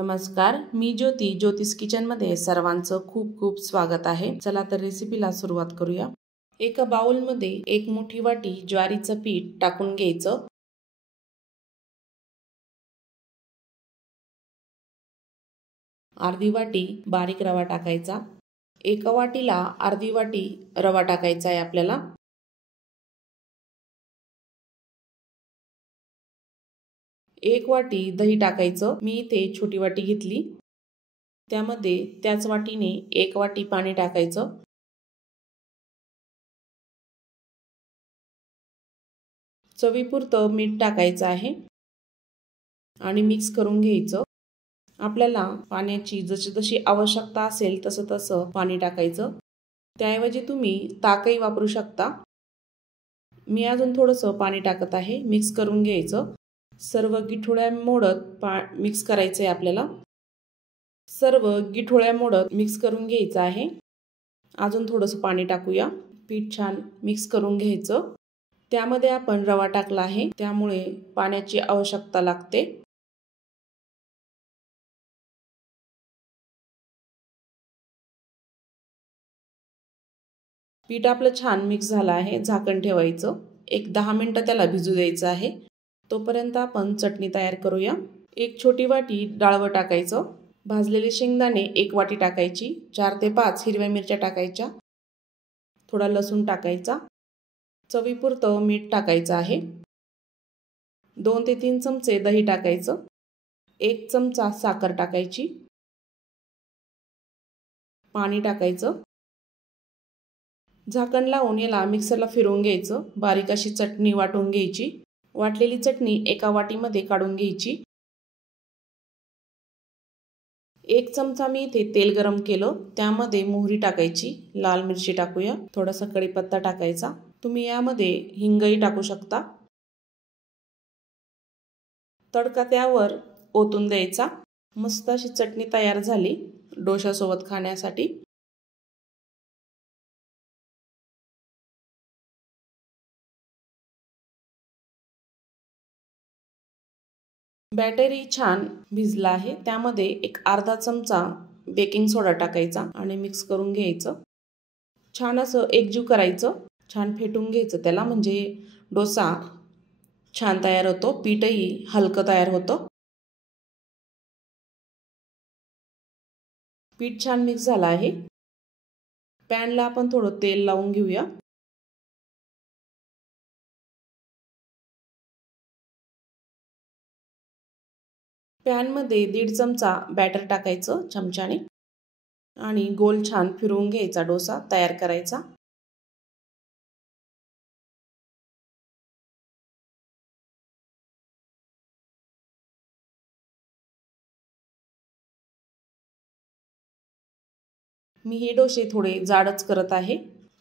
नमस्कार, मी ज्योती ज्योतिष किचनमध्ये सर्वांचं खूप खूप स्वागत आहे। चला तर रेसिपीला सुरुवात करूया। एका बाउलमध्ये एक मोठी वाटी ज्वारीचं पीठ टाकून घ्यायचं। अर्धी वाटी बारीक रवा टाकायचा। एका वाटीला अर्धी वाटी रवा टाकायचा आहे आपल्याला। एक वाटी दही टाकायचं। मी इथे छोटी वाटी घेतली। त्यामध्ये त्याच वाटीने एक वाटी पाणी टाकायचं। चवीपुरतं मीठ टाकायचं आहे आणि मिक्स करून घ्यायचं। आपल्याला पाण्याची जशी जशी आवश्यकता असेल तसं तसं पाणी टाकायचं। त्याऐवजी तुम्ही ताकही वापरू शकता। मी अजून थोडंसं पाणी टाकत आहे। मिक्स करून घ्यायचं। सर्व गिठोळ्या मोडत मिक्स करायचं आहे आपल्याला। सर्व गिठोळ्या मोडत मिक्स करून घ्यायचं आहे। अजून थोडंसं पाणी टाकूया। पीठ छान मिक्स करून घ्यायचं। त्यामध्ये आपण रवा टाकला आहे, त्यामुळे पाण्याची आवश्यकता लागते। पीठ आपलं छान मिक्स झालं आहे। झाकण ठेवायचं। एक 10 मिनिटं त्याला भिजू द्यायचं आहे। तोपर्यंत आपण चटणी तयार करूया। एक छोटी वाटी डाळवं टाकायचं। भाजलेले शेंगदाणे एक वाटी टाकायची। 4 ते 5 हिरव्या मिरच्या टाकायच्या। थोडा लसूण टाकायचा। चवीपुरतं मीठ टाकायचं आहे। 2 ते 3 चमचे दही टाकायचं। 1 चमचा साखर टाकायची। पाणी टाकायचं। झाकण लावून याला मिक्सरला फिरवून घ्यायचं। बारीक अशी चटणी वाटून घ्यायची। वाटलेली चटणी एका वाटीमध्ये काढून घ्यायची। 1 चमचा मी इथे तेल गरम केलं, त्यामध्ये मोहरी टाकायची। लाल मिरची टाकूया। थोडासा कढीपत्ता टाकायचा। तुम्ही यामध्ये हिंगही टाकू शकता। तडका त्यावर ओतून द्यायचा। मस्त अशी चटणी तयार झाली डोशासोबत खाण्यासाठी। बॅटरी छान भिजला आहे। त्यामध्ये एक अर्धा चमचा बेकिंग सोडा टाकायचा आणि मिक्स करून घ्यायचं। छान असं एकजीव करायचं। छान फेटून घ्यायचं त्याला, म्हणजे डोसा छान तयार होतो। पीठही हलकं तयार होतं। पीठ छान मिक्स झालं आहे। पॅनला आपण थोडं तेल लावून घेऊया। पॅनमध्ये 1.5 चमचा बॅटर टाकायचं चमच्याने आणि गोल छान फिरवून घ्यायचा। डोसा तयार करायचा। मी हे डोसे थोडे जाडच करत आहे।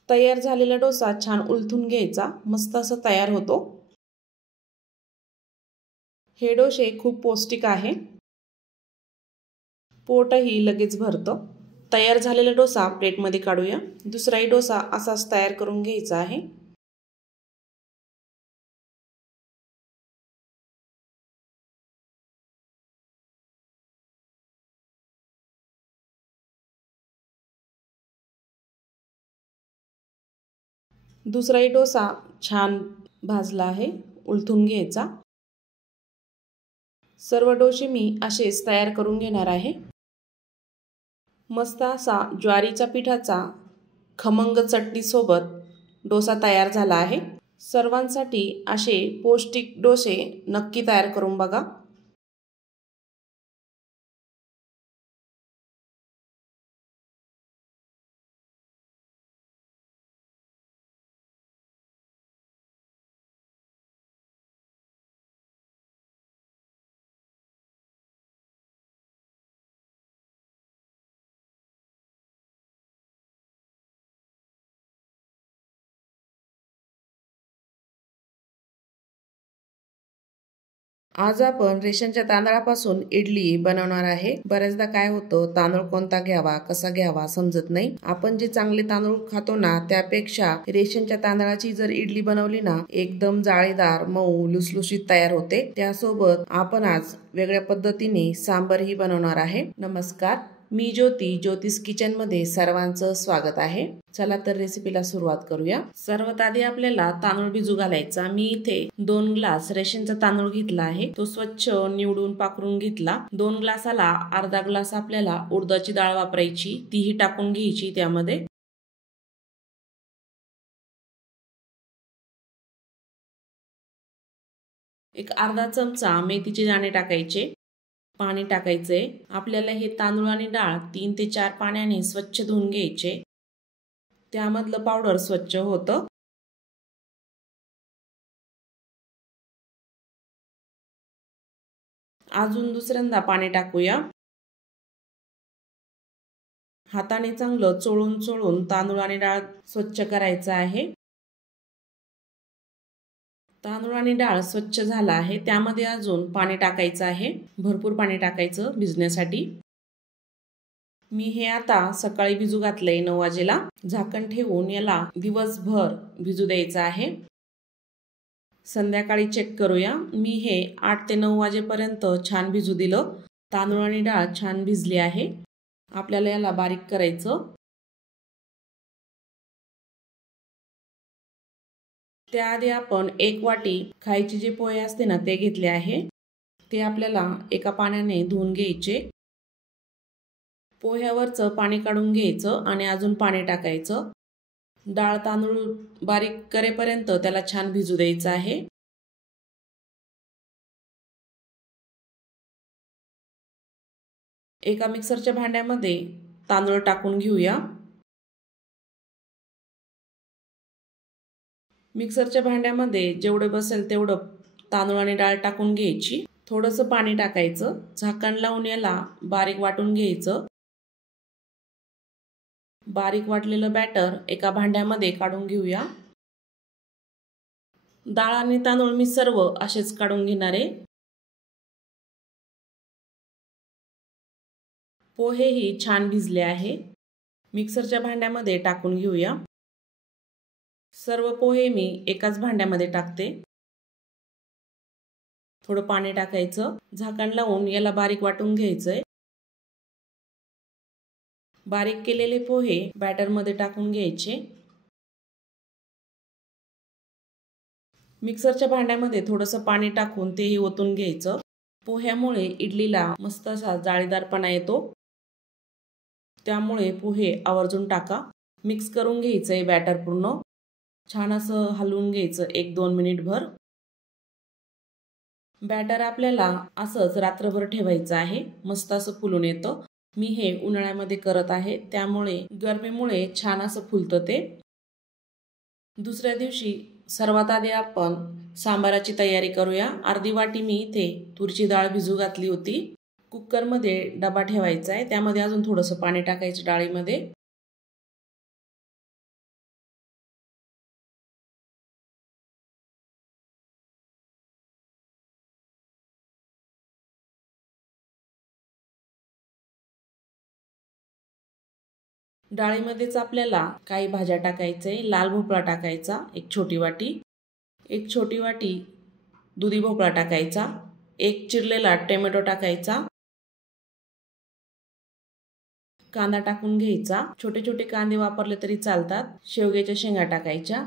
तयार झालेला डोसा छान उलथून घ्यायचा। मस्त असं तयार होतो। हे डोसे खूप पौष्टिक आहे। पोटही लगेच भरतं। तयार झालेला डोसा प्लेटमध्ये काढूया। दुसराही डोसा असाच तयार करून घ्यायचा आहे। दुसराही डोसा छान भाजला आहे, उलथून घ्यायचा। सर्व डोसे मी असेच तयार करून घेणार आहे। मस्त असा ज्वारीच्या पिठाचा खमंग चटणीसोबत डोसा तयार झाला आहे। सर्वांसाठी असे पौष्टिक डोसे नक्की तयार करून बघा। आज आपण रेशनच्या तांदळापासून इडली बनवणार आहे। बऱ्याचदा काय होतं, तांदूळ कोणता घ्यावा कसा घ्यावा समजत नाही। आपण जे चांगले तांदूळ खातो ना, त्यापेक्षा रेशनच्या तांदळाची जर इडली बनवली ना, एकदम जाळीदार मऊ लुसलुशीत तयार होते। त्यासोबत आपण आज वेगळ्या पद्धतीने सांबरही बनवणार आहे। नमस्कार, मी ज्योती, ज्योतिष किचन मध्ये सर्वांचं स्वागत आहे। चला तर रेसिपीला सुरुवात करूया। सर्वात आधी आपल्याला तांदूळ भिजू घालायचा। मी इथे 2 ग्लास रेशनचा तांदूळ घेतला आहे। तो स्वच्छ निवडून पाखरून घेतला। 2 ग्लासाला अर्धा ग्लास आपल्याला उडदाची डाळ वापरायची, तीही टाकून घ्यायची त्यामध्ये। एक अर्धा चमचा मेथीचे दाणे टाकायचे। पाणी टाकायचे। आपल्याला हे तांदूळ आणि डाळ 3 ते 4 पाण्याने स्वच्छ धुवून घ्यायचे। त्यामधलं पावडर स्वच्छ होतं। अजून दुसऱ्यांदा पाणी टाकूया। हाताने चांगलं चोळून चोळून तांदूळ आणि डाळ स्वच्छ करायचं आहे। तांदूळ आणि डाळ स्वच्छ झाला आहे। त्यामध्ये अजून पाणी टाकायचं आहे, भरपूर पाणी टाकायचं भिजण्यासाठी। मी हे आता सकाळी भिजू घातलंय 9 वाजेला। झाकण ठेवून याला दिवसभर भिजू द्यायचं आहे। संध्याकाळी चेक करूया। मी हे 8 ते 9 वाजेपर्यंत छान भिजू दिलं। तांदूळ आणि डाळ छान भिजली आहे। आपल्याला याला बारीक करायचं। त्याआधी आपण 1 वाटी खायचे जे पोहे असते ना, ते घेतले आहे। ते आपल्याला एका पाण्याने धुवून घ्यायचे। पोह्यावरचं पाणी काढून घ्यायचं आणि अजून पाणी टाकायचं। डाळ तांदूळ बारीक करेपर्यंत त्याला छान भिजू द्यायचं आहे। एका मिक्सरच्या भांड्यामध्ये तांदूळ टाकून घेऊया। मिक्सरच्या भांड्यामध्ये जेवढे बसेल तेवढं तांदूळ आणि डाळ टाकून घ्यायची। थोडंसं पाणी टाकायचं। झाकण लावून याला बारीक वाटून घ्यायचं। बारीक वाटलेलं बॅटर एका भांड्यामध्ये काढून घेऊया। डाळ आणि तांदूळ मी सर्व असेच काढून घेणार आहे। पोहेही छान भिजले आहे। मिक्सरच्या भांड्यामध्ये टाकून घेऊया। सर्व पोहे मी एकाच भांड्यामध्ये टाकते। थोडं पाणी टाकायचं। झाकण लावून याला बारीक वाटून घ्यायचंय। बारीक केलेले पोहे बॅटर मध्ये टाकून घ्यायचे। मिक्सरच्या भांड्यामध्ये थोडंसं पाणी टाकून तेही ओतून घ्यायचं। पोह्यामुळे इडलीला मस्त असा जाळीदारपणा येतो, त्यामुळे पोहे आवर्जून टाका। मिक्स करून घ्यायचंय बॅटर पूर्ण। छान असं हलवून घ्यायचं 1-2 मिनिटभर। बॅटर आपल्याला असंच रात्रभर ठेवायचं आहे, मस्त असं फुलून येतं। मी हे उन्हाळ्यामध्ये करत आहे, त्यामुळे गरमीमुळे छान असं फुलतं ते। दुसऱ्या दिवशी सर्वात आधी आपण सांबाराची तयारी करूया। अर्धी वाटी मी इथे तुरीची डाळ भिजू घातली होती। कुकरमध्ये डबा ठेवायचा आहे, त्यामध्ये अजून थोडंसं पाणी टाकायचं डाळीमध्ये। डाळीमध्येच आपल्याला काही भाज्या टाकायचे। लाल भोपळा टाकायचा 1 छोटी वाटी, 1 छोटी वाटी दुधी भोपळा टाकायचा, 1 चिरलेला टोमॅटो टाकायचा, कांदा टाकून घ्यायचा। छोटे छोटे कांदे वापरले तरी चालतात। शेवग्याच्या शेंगा टाकायच्या।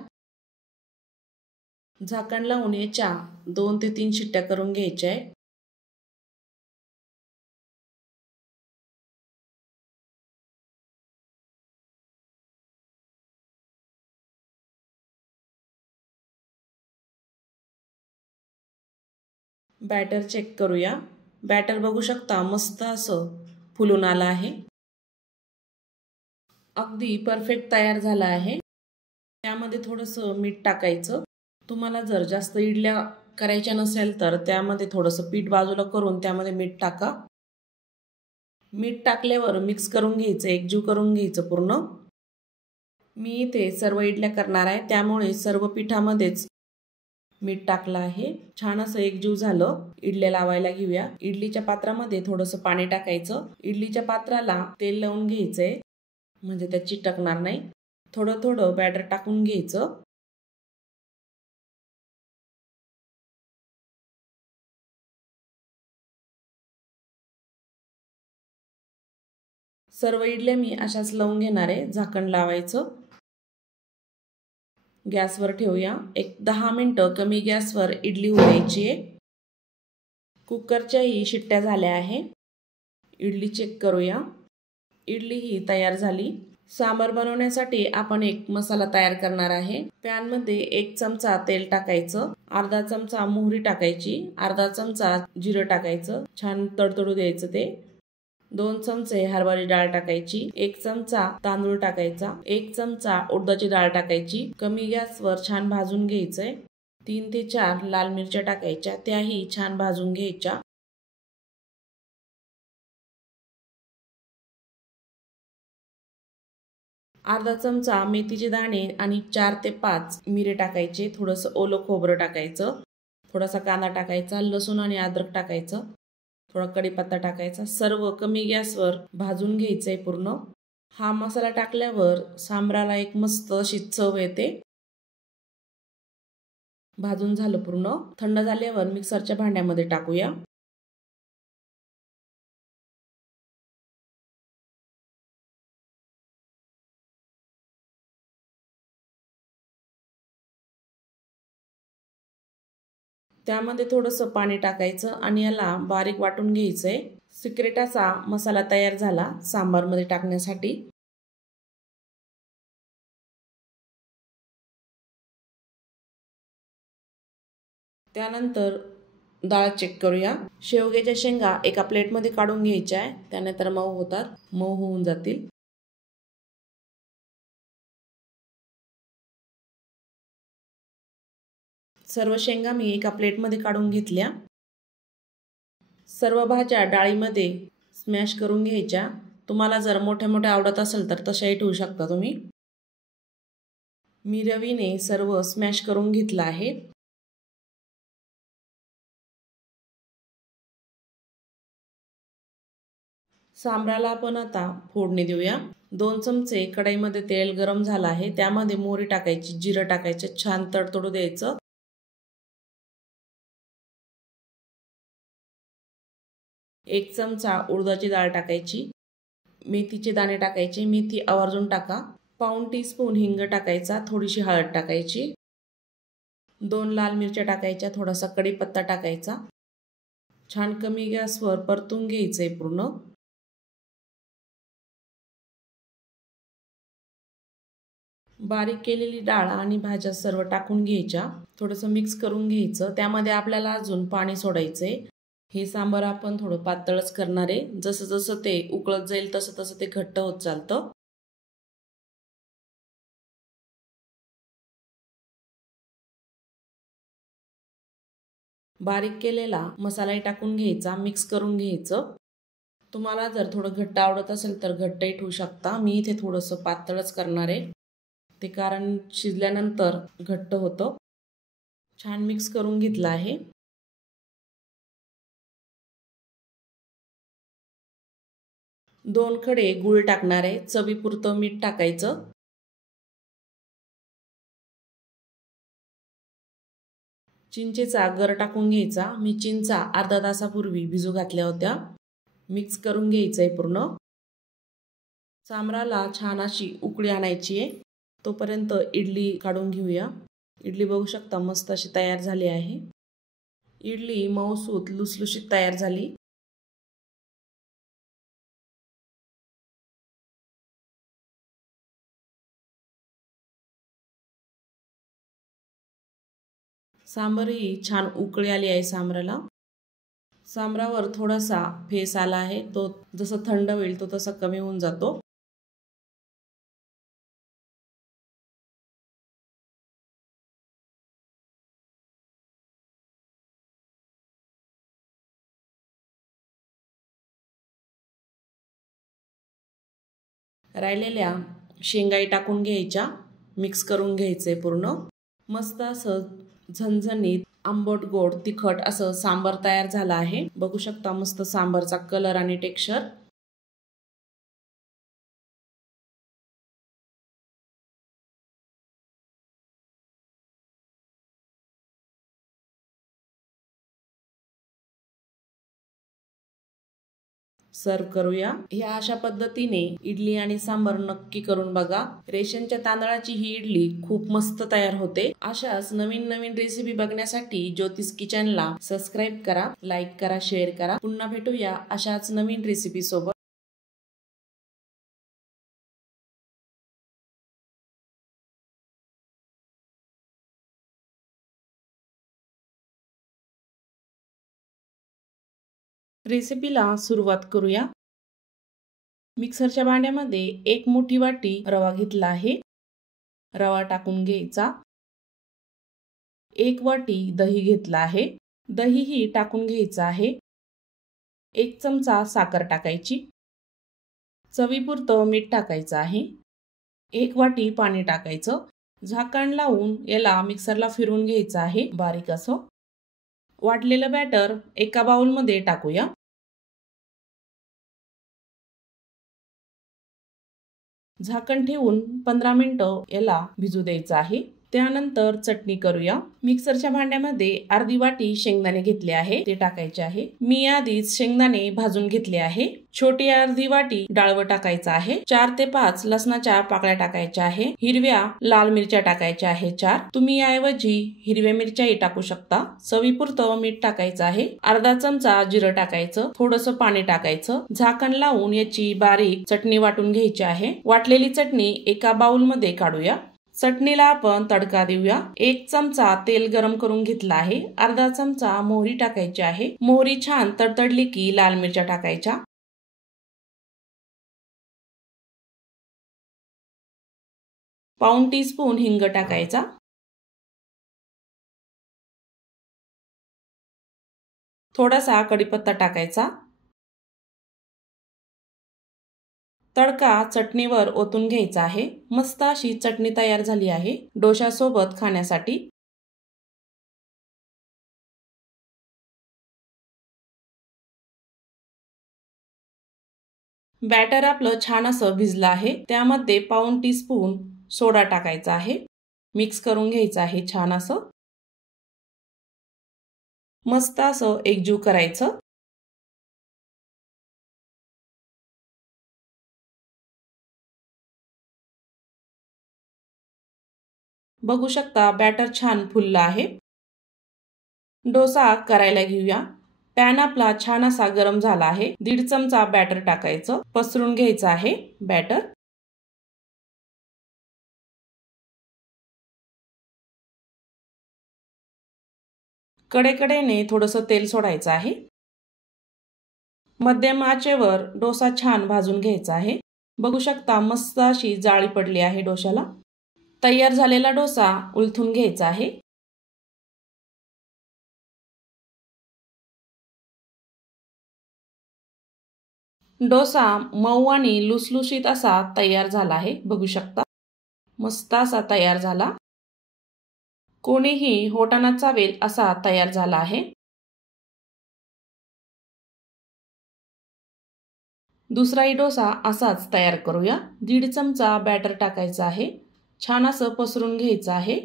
झाकण लावून याच्या 2 ते 3 शिट्ट्या करून घ्यायच्या आहे। बॅटर चेक करूया। बॅटर बघू शकता मस्त असं फुलून आलं आहे। अगदी परफेक्ट तयार झालं आहे। त्यामध्ये थोडंसं मीठ टाकायचं। तुम्हाला जर जास्त इडल्या करायच्या नसेल तर त्यामध्ये थोडंसं पीठ बाजूला करून त्यामध्ये मीठ टाका। मीठ टाकल्यावर मिक्स करून घ्यायचं, एकजीव करून घ्यायचं पूर्ण। मी इथे सर्व इडल्या करणार आहे, त्यामुळे सर्व पिठामध्येच मीठ टाकलं आहे। छान असं एकजीव झालं. इडल्या लावायला घेऊया. इडलीच्या पात्रामध्ये थोडंसं पाणी टाकायचं. इडलीच्या पात्राला तेल लावून घ्यायचंय म्हणजे त्यात चिटकणार नाही. थोडं थोडं बॅटर टाकून घ्यायचं. सर्व इडल्या मी अशाच लावून घेणार आहे. झाकण लावायचं. गॅसवर ठेवूया. एक 10 मिनिटं कमी गॅसवर इडली होऊ द्यायची आहे. कुकरच्याही शिट्ट्या झाल्या आहे. इडली चेक करूया. इडली ही तयार झाली. सांबार बनवण्यासाठी आपण एक मसाला तयार करणार आहे. पॅनमध्ये 1 चमचा तेल टाकायचं. अर्धा चमचा मोहरी टाकायची. अर्धा चमचा जिरं टाकायचं. छान तडतडू द्यायचं ते. 2 चमचे हरभरा डाळ टाकायची. 1 चमचा तांदूळ टाकायचा. 1 चमचा उडदाची डाळ टाकायची. कमी गॅसवर छान भाजून घ्यायचंय. 3 ते 4 लाल मिरच्या टाकायच्या. त्याही छान भाजून घ्यायच्या. अर्धा चमचा मेथीचे दाणे आणि 4 ते 5 मिरे टाकायचे. थोडंसं ओलं खोबरं टाकायचं. थोडासा कांदा टाकायचा. लसूण आणि अद्रक टाकायचं. थोडा कढीपत्ता टाकायचा. सर्व कमी गॅसवर भाजून घ्यायचंय पूर्ण. हा मसाला टाकल्यावर सांबराला एक मस्त अशी चव येते. भाजून झालं पूर्ण. थंड झाल्यावर मिक्सरच्या भांड्यामध्ये टाकूया. त्यामध्ये थोडंसं पाणी टाकायचं आणि याला बारीक वाटून घ्यायचंय. सिक्रेट असा मसाला तयार झाला सांबारमध्ये टाकण्यासाठी. त्यानंतर डाळ चेक करूया. शेवग्याच्या शेंगा एका प्लेटमध्ये काढून घ्यायच्या आहे. त्याने तर मऊ होतात, मऊ होऊन जातील. सर्व शेंगा मी एका प्लेटमध्ये काढून घेतल्या. सर्व भाज्या डाळीमध्ये स्मॅश करून घ्यायच्या. तुम्हाला जर मोठ्या मोठ्या आवडत असेल तर तशाही ठेवू शकता तुम्ही. मी रवीने सर्व स्मॅश करून घेतलं आहे. सांबराला आपण आता फोडणी देऊया. 2 चमचे कढईमध्ये तेल गरम झालं आहे. त्यामध्ये मोहरी टाकायची, जिरं टाकायचं, छान तडतडू द्यायचं. 1 चमचा उडदाची डाळ टाकायची. मेथीचे दाणे टाकायचे. मेथी आवर्जून टाका. पाऊण टीस्पून हिंग टाकायचा. थोडीशी हळद टाकायची. 2 लाल मिरच्या टाकायच्या. थोडासा कढीपत्ता टाकायचा. छान कमी गॅसवर परतून घ्यायचंय पूर्ण. बारीक केलेली डाळ आणि भाज्या सर्व टाकून घ्यायच्या. थोडंसं मिक्स करून घ्यायचं. त्यामध्ये आपल्याला अजून पाणी सोडायचंय. हे सांबार आपण थोडं पातळच करणार आहे. जसं जसं ते उकळत जाईल तसं तसं ते घट्ट होत चालतं. बारीक केलेला मसालाही टाकून घ्यायचा. मिक्स करून घ्यायचं. तुम्हाला जर थोडं घट्ट आवडत असेल तर घट्टही ठेवू शकता. मी इथे थोडंसं पातळच करणार आहे. ते कारण शिजल्यानंतर घट्ट होतं. छान मिक्स करून घेतलं आहे. दोन खडे गूळ टाकणार आहे. चवीपुरतं मीठ टाकायचं. चिंचेचा गर टाकून घ्यायचा. मी चिंचा अर्धा तासापूर्वी भिजू घातल्या होत्या. मिक्स करून घ्यायचंय पूर्ण. सांबराला छान अशी उकळी आणायची आहे. तोपर्यंत इडली काढून घेऊया. इडली बघू शकता मस्त अशी तयार झाली आहे. इडली मऊसूत लुसलुशीत तयार झाली. सांबारही छान उकळी आली आहे सांबराला. सांबरावर थोडासा फेस आला आहे. तो जसं थंड होईल तो तसा कमी होऊन जातो. राहिलेल्या शेंगाई टाकून घ्यायच्या. मिक्स करून घ्यायचे पूर्ण. मस्त असं झणझणीत आंबट गोड तिखट असं सांबार तयार झालं आहे। बघू शकता मस्त सांबारचा कलर आणि टेक्स्चर। सर्व करूया। ह्या अशा पद्धतीने इडली आणि सांबार नक्की करून बघा। रेशनच्या तांदळाची ही इडली खूप मस्त तयार होते। अशाच नवीन नवीन रेसिपी बघण्यासाठी ज्योतिष किचनला सबस्क्राइब करा, लाईक करा, शेअर करा। पुन्हा भेटूया अशाच नवीन रेसिपी सोबत। रेसिपीला सुरुवात करूया। मिक्सरच्या भांड्यामध्ये 1 मोठी वाटी रवा घेतला आहे। रवा टाकून घ्यायचा। 1 वाटी दही घेतला आहे। दही ही टाकून घ्यायचं आहे। 1 चमचा साखर टाकायची। चवीपुरतं मीठ टाकायचं आहे। 1 वाटी पाणी टाकायचं। झाकण लावून याला मिक्सरला फिरवून घ्यायचं आहे बारीक असं। वाटलेलं बॅटर एका बाउलमध्ये टाकूया। झाकण ठेवून 15 मिनिटं याला भिजू द्यायचं आहे। त्यानंतर चटणी करूया। मिक्सरच्या भांड्यामध्ये अर्धी वाटी शेंगदाणे घेतले आहे, ते टाकायचे आहे। मी आधीच शेंगदाणे भाजून घेतले आहे। छोटी अर्धी वाटी डाळव टाकायचं आहे। 4 ते 5 लसणाच्या पाकळ्या टाकायच्या आहे। हिरव्या लाल मिरच्या टाकायच्या आहे 4। तुम्ही याऐवजी हिरव्या मिरच्याही टाकू शकता। चवीपुरतं मीठ टाकायचं आहे। अर्धा चमचा जिरं टाकायचं। थोडंसं पाणी टाकायचं। झाकण लावून याची बारीक चटणी वाटून घ्यायची आहे। वाटलेली चटणी एका बाउल मध्ये काढूया। चटणीला आपण तडका देऊया। 1 चमचा तेल गरम करून घेतला आहे। अर्धा चमचा मोहरी टाकायची आहे। मोहरी छान तडतडली की लाल मिरच्या टाकायच्या। पाऊण टीस्पून हिंग टाकायचा। थोडासा कढीपत्ता टाकायचा। तडका चटणीवर ओतून घ्यायचा आहे। मस्त अशी चटणी तयार झाली आहे डोशासोबत खाण्यासाठी। बॅटर आपलं छान असं भिजलं आहे। त्यामध्ये पाऊण टीस्पून सोडा टाकायचा आहे। मिक्स करून घ्यायचं आहे छान असं। मस्त असं एकजीव करायचं। बघू शकता बॅटर छान फुललं आहे। डोसा करायला घेऊया। पॅन आपला छान असा गरम झाला आहे। 1.5 चमचा बॅटर टाकायचं। पसरून घ्यायचं आहे बॅटर। कडेकडेने थोडंसं तेल सोडायचं आहे। मध्यम आचेवर डोसा छान भाजून घ्यायचा आहे। बघू शकता मस्त अशी जाळी पडली आहे डोशाला। तयार झालेला डोसा उलथून घ्यायचा आहे। डोसा मऊ आणि लुसलुशीत असा तयार झाला आहे। बघू शकता मस्त असा तयार झाला। कोणीही होटाना चावेल असा तयार झाला आहे। दुसराही डोसा असाच तयार करूया। 1.5 चमचा बॅटर टाकायचं आहे। छान असं पसरून घ्यायचं आहे।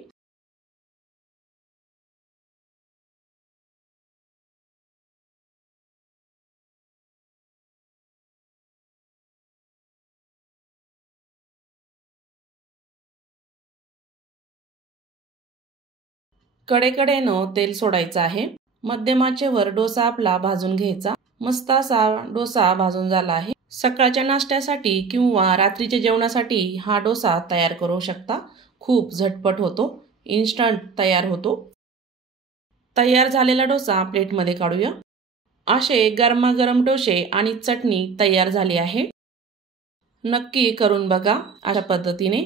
कडेकडेनं तेल सोडायचं आहे। मध्यम आचेवर डोसा आपला भाजून घ्यायचा। मस्त असा डोसा भाजून झाला आहे। सकाळच्या नाश्त्यासाठी किंवा रात्रीच्या जेवणासाठी हा डोसा तयार करू शकता। खूप झटपट होतो, इन्स्टंट तयार होतो। तयार झालेला डोसा प्लेटमध्ये काढूया। असे गरमागरम डोसे आणि चटणी तयार झाली आहे। नक्की करून बघा अशा पद्धतीने।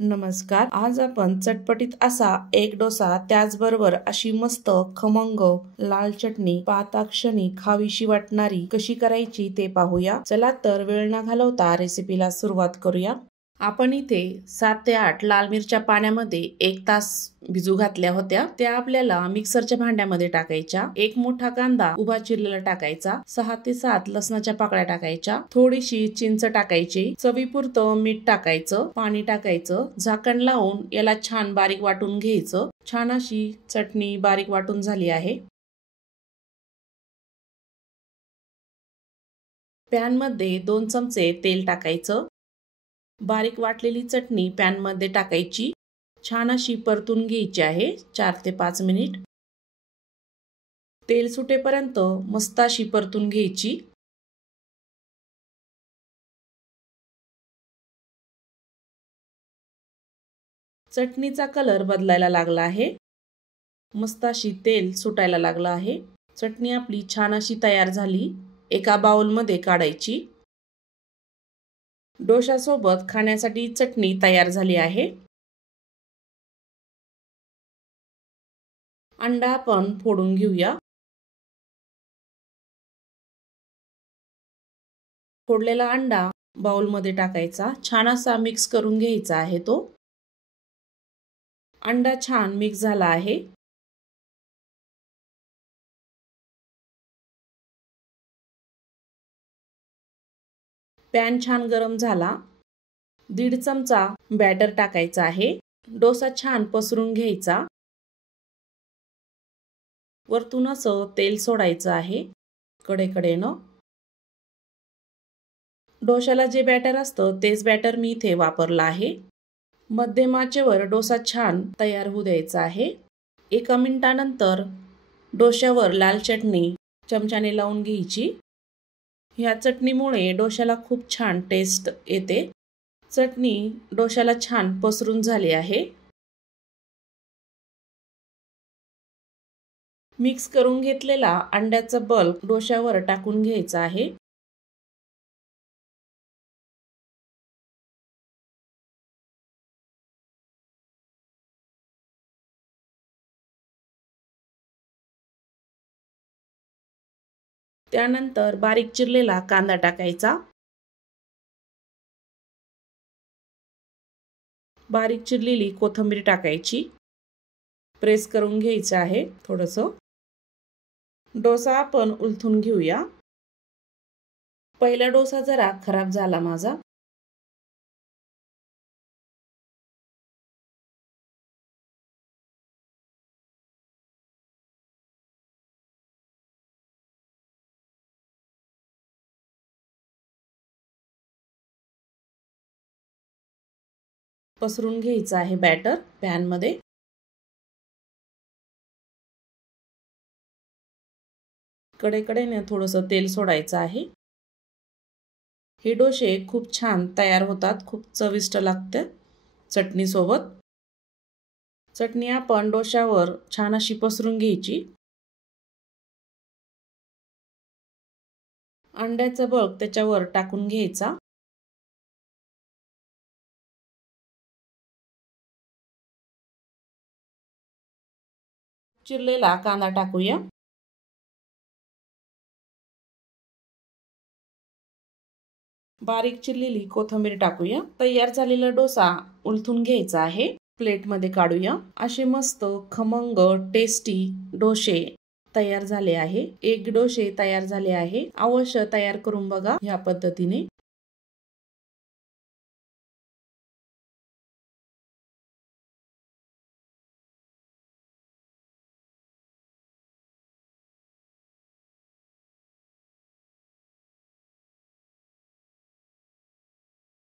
नमस्कार. आज आपण चटपटीत असा एक डोसा, त्याचबरोबर अशी मस्त खमंग लाल चटणी पाहता क्षणी खावीशी वाटणारी कशी करायची ते पाहूया. चला तर वेळ न घालवता रेसिपीला सुरुवात करूया. आपण इथे 7 ते 8 लाल मिरच्या पाण्यामध्ये 1 तास भिजू घातल्या होत्या. त्या आपल्याला मिक्सरच्या भांड्यामध्ये टाकायच्या. 1 मोठा कांदा उभा चिरलेला टाकायचा. 6 ते 7 लसणाच्या पाकळ्या टाकायच्या. थोडीशी चिंच टाकायची. चवीपुरतं मीठ टाकायचं. पाणी टाकायचं. झाकण लावून याला छान बारीक वाटून घ्यायचं. छान अशी चटणी बारीक वाटून झाली आहे. पॅन मध्ये 2 चमचे तेल टाकायचं. बारीक वाटलेली चटणी पॅन मध्ये टाकायची. छान अशी परतून घ्यायची आहे 4 ते 5 मिनिट. तेल सुटेपर्यंत मस्त अशी परतून घ्यायची. चटणीचा कलर बदलायला लागला आहे. मस्त अशी तेल सुटायला लागलं आहे. चटणी आपली छान अशी तयार झाली. एका बाउल मध्ये काढायची. डोशासोबत खाण्यासाठी चटणी तयार झाली आहे. अंडा आपण फोडून घेऊया. फोडलेला अंडा बाउल मध्ये टाकायचा. छान असा मिक्स करून घ्यायचा आहे तो. अंडा छान मिक्स झाला आहे. पॅन छान गरम झाला. 1.5 चमचा बॅटर टाकायचा आहे. डोसा छान पसरून घ्यायचा. वरतून असं तेल सोडायचं आहे कडेकडेनं. डोशाला जे बॅटर असतं तेच बॅटर मी इथे वापरलं आहे. मध्यम आचेवर डोसा छान तयार होऊ द्यायचा आहे. 1 मिनिटानंतर डोश्यावर लाल चटणी चमच्याने लावून घ्यायची. ह्या चटणीमुळे डोशाला खूप छान टेस्ट येते. चटणी डोशाला छान पसरून झाली आहे. मिक्स करून घेतलेला अंड्याचा बल्क डोश्यावर टाकून घ्यायचा आहे. त्यानंतर बारीक चिरलेला कांदा टाकायचा. बारीक चिरलेली कोथिंबीर टाकायची. प्रेस करून घ्यायचं आहे थोडंसं. डोसा आपण उलथून घेऊया. पहिला डोसा जरा खराब झाला माझा. पसरून घ्यायचं आहे बॅटर पॅन मध्ये. कडेकडेने थोडंसं तेल सोडायचं आहे. हे डोसे खूप छान तयार होतात. खूप चविष्ट लागते चटणी सोबत. चटणी आपण डोश्यावर छान अशी पसरून घ्यायची. अंड्याचा बल्क त्याच्यावर टाकून घ्यायचा. चिरलेला कांदा टाकूया. बारीक चिरलेली कोथिंबीर टाकूया. तयार झालेला डोसा उलथून घ्यायचा आहे. प्लेट मध्ये काढूया. असे मस्त खमंग टेस्टी डोसे तयार झाले आहे. 1 डोसे तयार झाले आहे. अवश्य तयार करून बघा ह्या पद्धतीने.